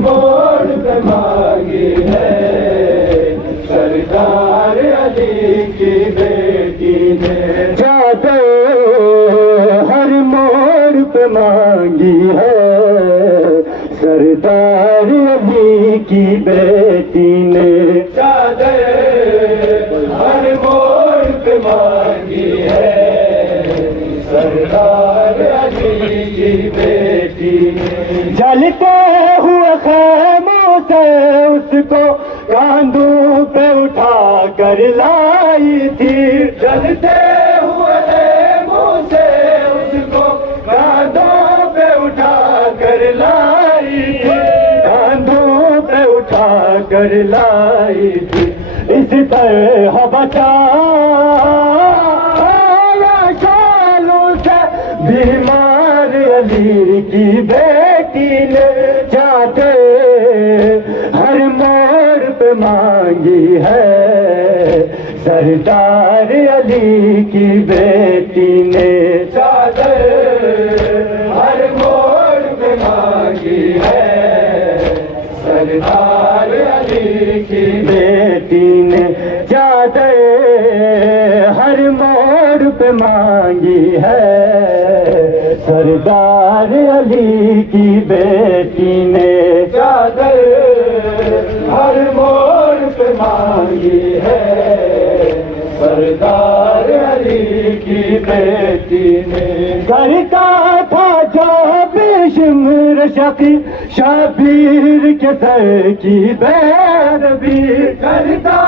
موڑ پہ مانگی ہے سرکار علی کی بیٹی نے چادر ہر موڑ پہ مانگی ہے سردار علی کی بیٹی نے چادر ہر موڑ پہ مانگی ہے سردار علی کی بیٹی نے جلتے ہوئے خیموں سے اس کو کاندھوں پہ اٹھا کر لائی تھی جلتے ہوئے خیموں سے اس کو کاندھوں پہ اٹھا کر لائی تھی کاندھوں پہ اٹھا کر لائی تھی اس طرح بچایا شالوں سے بیمار علی کی بیٹی نے چادر ہر موڑ پہ مانگی ہے سردار علی کی بیٹی نے چادر ہر موڑ پہ مانگی ہے سردار علی کی بیٹی نے چادر ہر موڑ پہ مانگی ہے سردار علی کی بیٹی نے چادر ہر موڑ پہ مانگی ہے سردار علی کی بیٹی نے گھر کا تھا جو بشمر شفیع شبیر کے سر کی بیروی گھر کا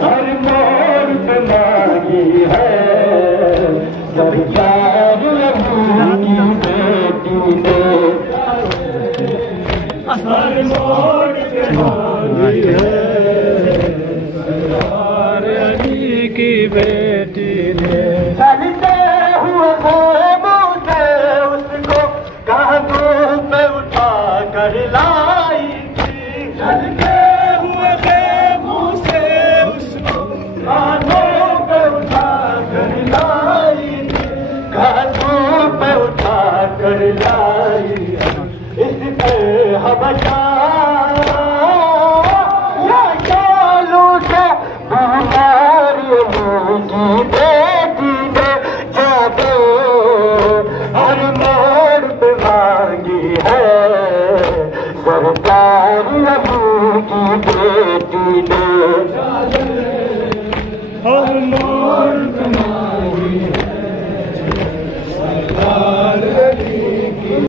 ہر موڑ پہ مانگی ہے سرکار علی کی بیٹی نے ہر موڑ پہ مانگی ہے سرکار علی کی بیٹی نے چلتے ہوئے خیموں سے اس کو کاندھوں پہ اٹھا کر لائی تھی چلتے ہوئے خیموں سے اس کو کاندھوں پہ اٹھا کر لائی تھی کاندھوں پہ اٹھا کر لائی اس طرح بچایا شالوں سے بیمار علی کی بیٹی نے چادر ہر موڑ پہ مانگی ہے سرکار علی کی بیٹی نے ہر موڑ پہ مانگی ہے سرکار علی کی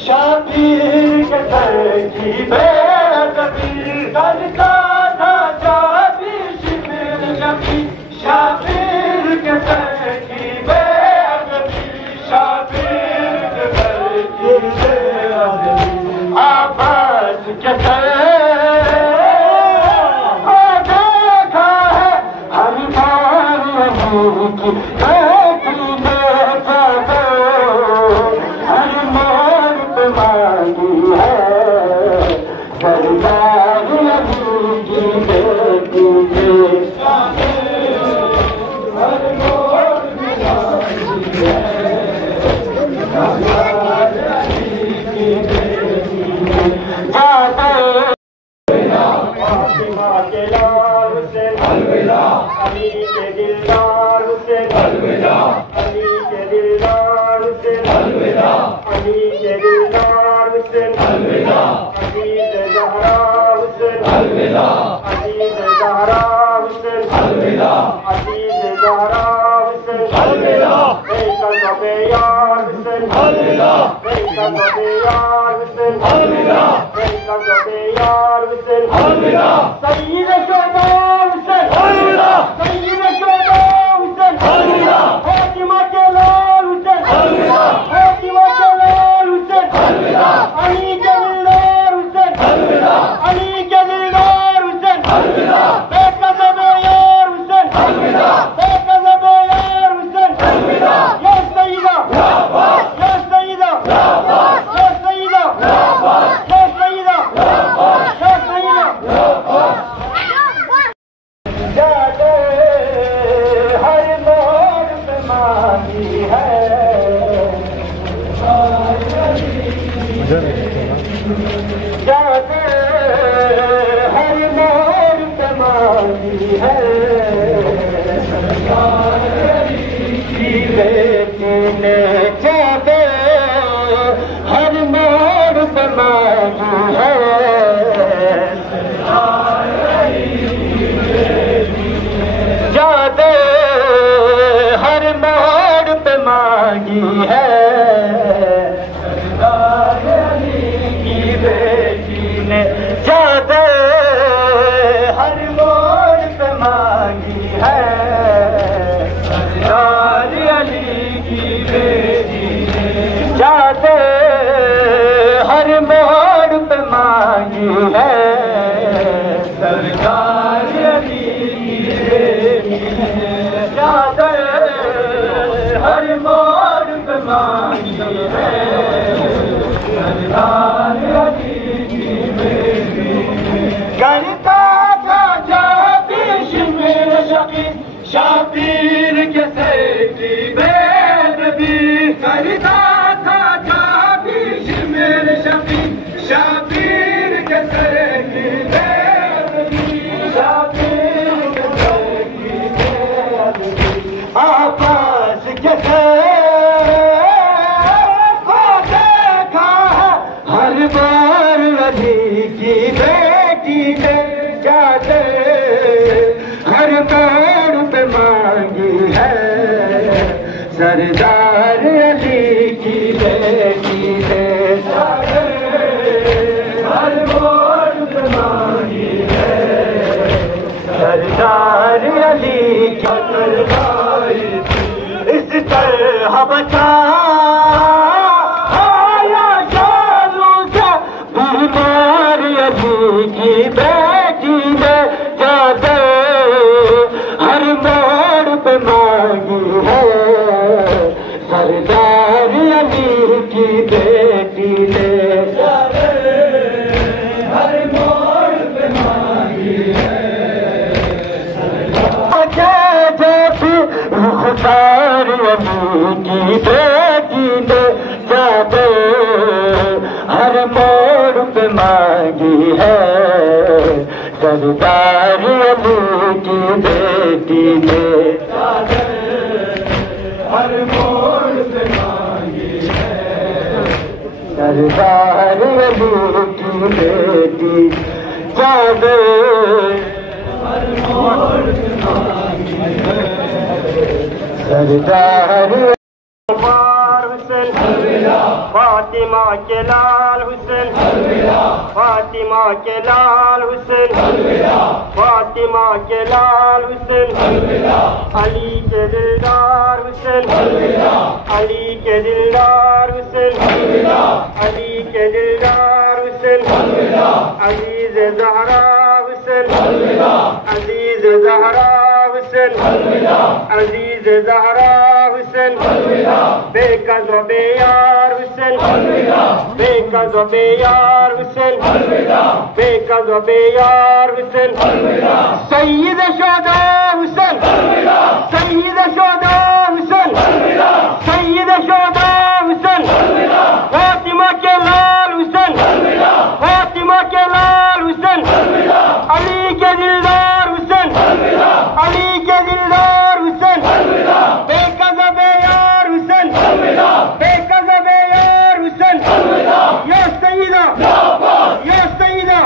شبیر کے سر کی بیروی کرتا تھا شبیر شبیر کے سر کی بیروی شبیر کے سر کی بیروی آباد کے سر دیکھا ہے ہر بار علی کی بیٹی نے چادر ہر موڑ پہ مانگی ہے سردار علی کی بیٹی نے ہر موڑ پہ مانگی ہے سردار علی کی بیٹی نے چادر فاطمہ کے لال سے الوداع علی کے دلدار سے الوداع علی کے دلدار سے الوداع علی کے دلدار سے الوداع علی زہرا سے الوداع علی زہرا عزیز زہرا حسین بے قصب یار حسین بے قصب یار حسین بے قصب یار حسین سید شہداء حسین سید شہداء حسین فاطمہ کے لال حسین فاطمہ کے لال حسین علی کے دلدار حسین علی کے دلدار حسین بے قصب یار حسین بے قصب یار حسین یا سیدہ یا سیدہ یا سیدہ یا سیدہ یا سیدہ جادے ہر موڑ پہ مانی ہے جادے ہر موڑ پہ مانی ہے بیٹی نے جادے ہر موڑ پہ مانی ہے جادے ہر موڑ پہ مانگی ہے کی بیٹی نے جادے ہر موڑ پہ مانگی ہے سرکار علی کی بیٹی نے جادے ہر موڑ پہ مانگی ہے سرکار علی جادے ہر موڑ پہ مانگی ہے سرکار علی کی بیٹی کرتا تھا جابش میں شقی شابیر کے سیدی بیدبی کرتا تھا جابش میں شقی شابیر کے سیدی بیدبی شابیر کے سیدی بیدبی آپاس کے کو دیکھا ہے ہر بار علی کی بیٹی نے جادے ہر موڑ پہ مانگی ہے سردار علی کی بیٹی نے جادے ہر موڑ پہ مانگی ہے سردار علی کی اس طرح بچا آیا جانو سے بیمار علی کی بیٹی نے جادے ہر موڑ پہ مانگی ہے سردار علی کی بیٹی نے جادے ہر موڑ پہ مانگی ہے رخسار علی کی بیٹی نے جادے ہر موڑ پہ مانگی ہے سردار علی کی بیٹی نے جادے ہر موڑ پہ مانگی ہے سردار علی کی بیٹی جادے ہر موڑ پہ مانگی ہے سردار حسین فاطمہ کے لال حسین فاطمہ کے لال حسین فاطمہ کے لال حسین علی کے دلدار حسین علی کے دلدار حسین علی کے دلدار حسین عزیز زہرا حسین عزیز زہرا حسین عزیز زہرا حسین بے قصب یار حسین بے قصب یار حسین بے قصب یار حسین سید شہداء حسین سید شہداء حسین سید شہداء حسین فاطمہ کے لال حسین فاطمہ کے لال حسین علی کے دلدار حسین علی کے دلدار حسین بے قصب یار حسین بے قصب یار حسین یا سیدہ یا سیدہ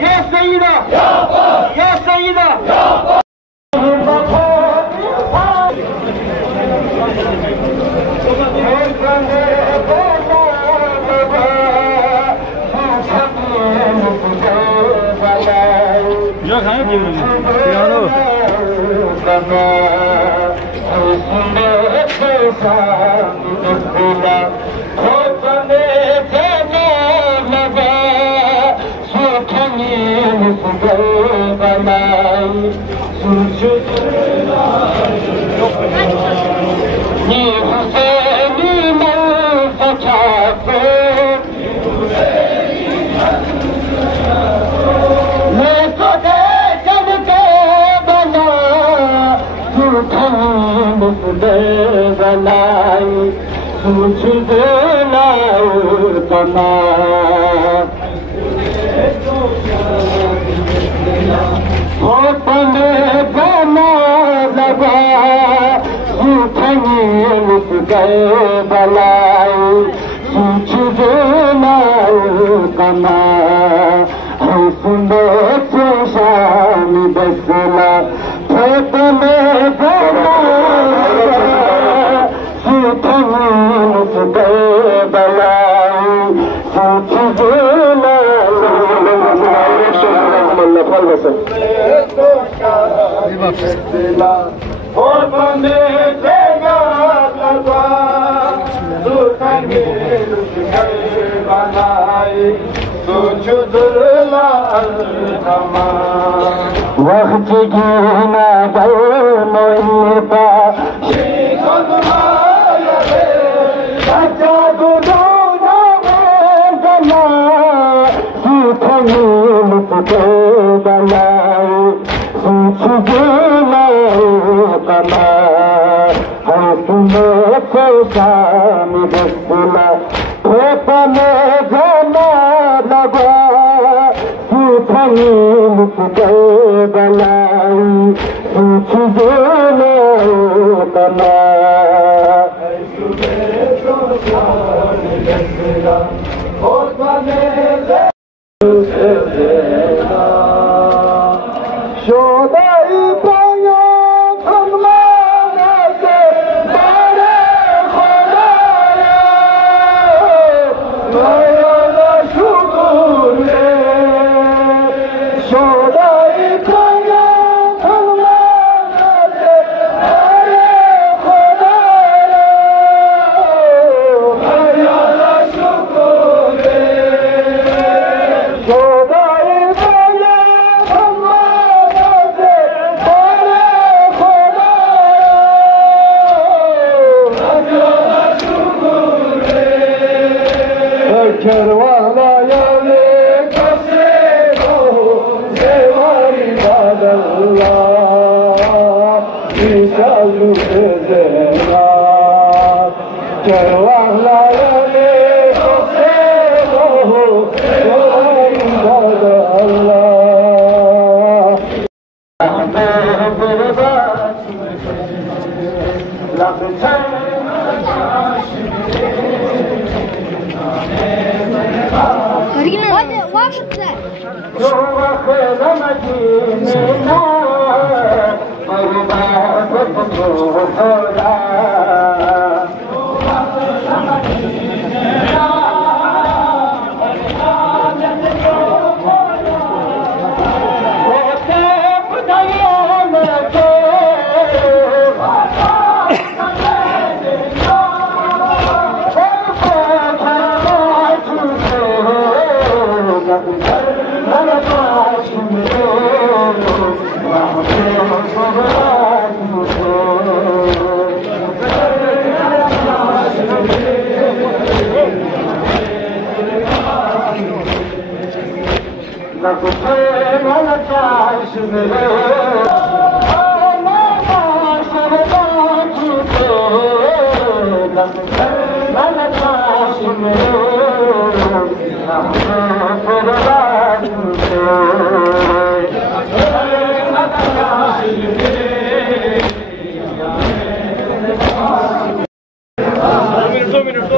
یا سیدہ یا سیدہ Ya kaya piano.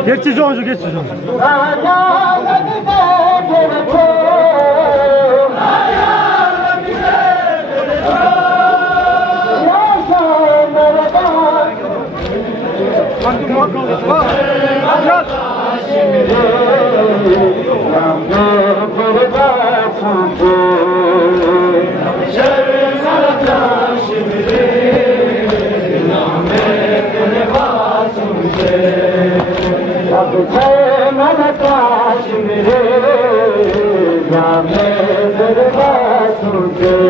Geçici oncu, geçici oncu. سنتے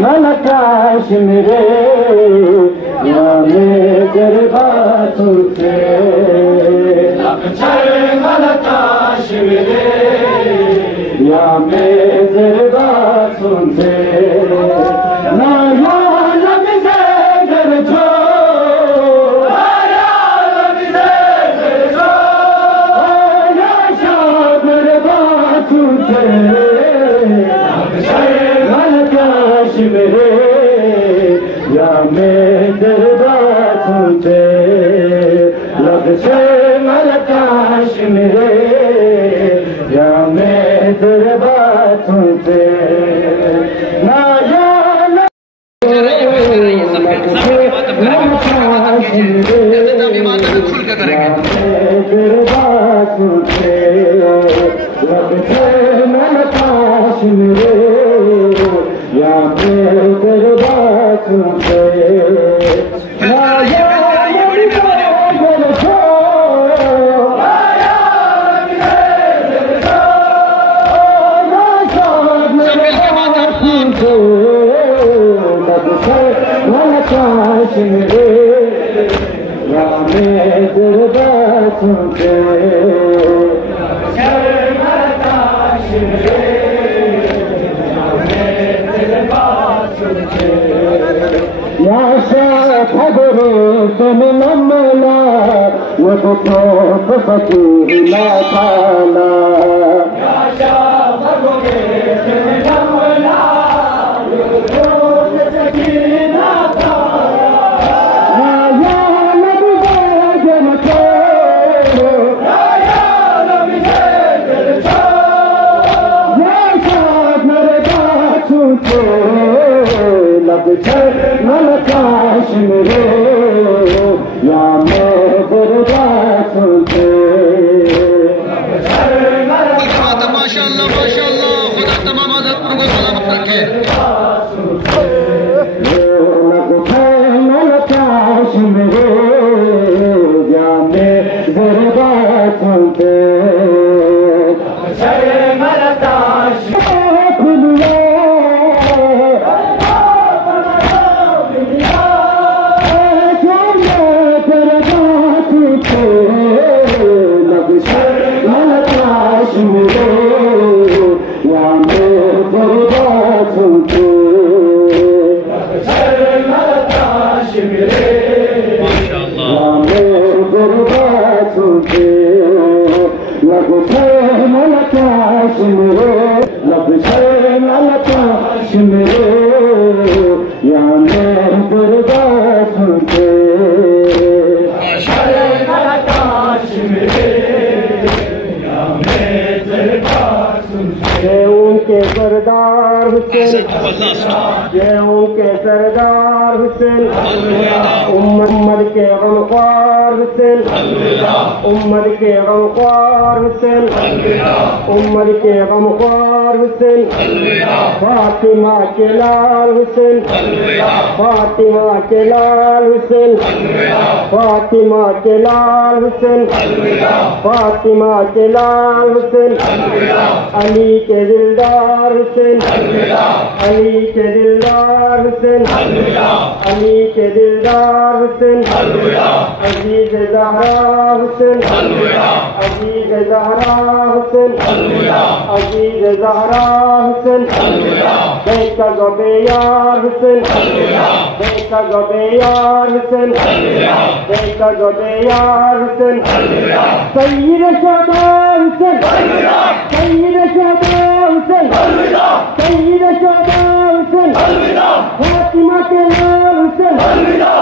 ملکاش میرے یا میں تیرے بات سنتے فاطمہ کے لال حسین فاطمہ کے لال حسین فاطمہ کے لال حسین فاطمہ کے لال حسین علی کے دلدار حسین علی کے دلدار حسین علی کے دلدار حسین عزیز زہرا حسین عزیز زہرا حسین عزیز زہرا حسین بیکا گبیار حسین بیکا گبیار حسین بیکا گبیار حسین سید شہداء حسین سید شہداء حسین سید شہداء حسین فاطمہ کے لال حسین